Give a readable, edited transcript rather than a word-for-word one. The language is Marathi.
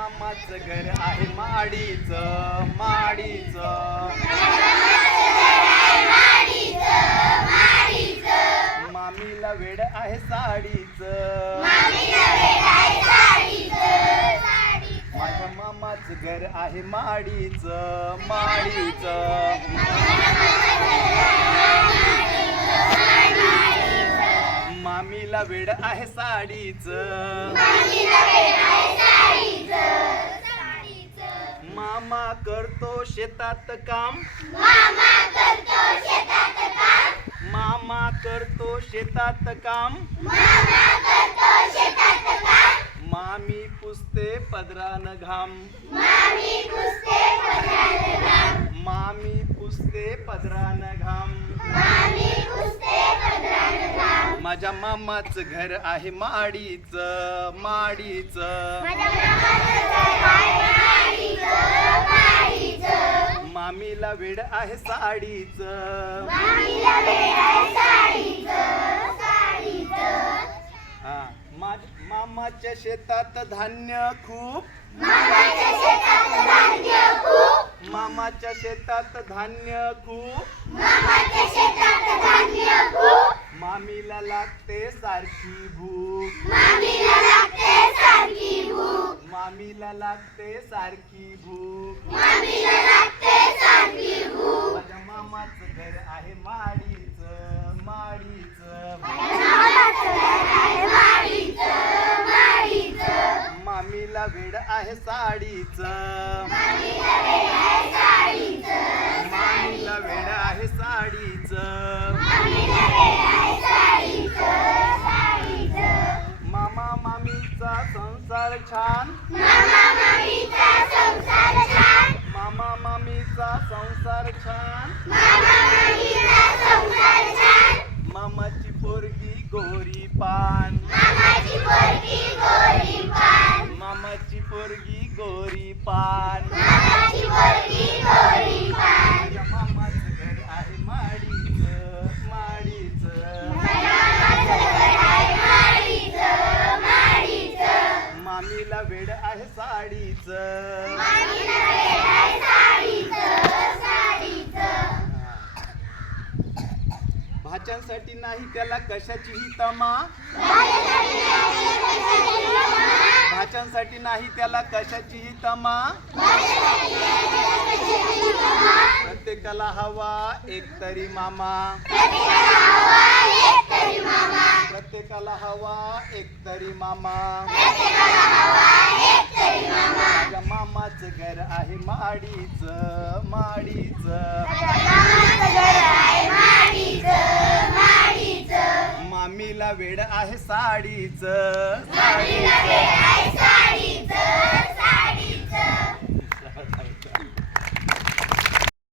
मामाचं घर आहे माडीचं मामीला वेड आहे साडीचं माझ्या मामाचं घर आहे माडीचं मामीला वेड आहे साडीचं मामा करतो शेतात काम मामी पुसते पदरान घाम माझ्या मामाचं घर आहे माडीचं मामीला वेड आहे साडीचं मामाच्या शेतात धान्य खूप मामीला लागते सारखी भूक माझ्या मामाचं घर आहे माडीचं मामीला वेड आहे साडीचं मामा मामीचा संसार छान मामाची पोरगी गोरी पान माझ्या मामाचं घर आहे माडीचं मामीला वेड आहे साडीचं भाच्यांसाठी नाही त्याला कशाचीही तमा प्रत्येकाला हवा एकतरी मामा माझ्या मामाचं घर आहे माडीचं मामीला वेड आहे साडीचं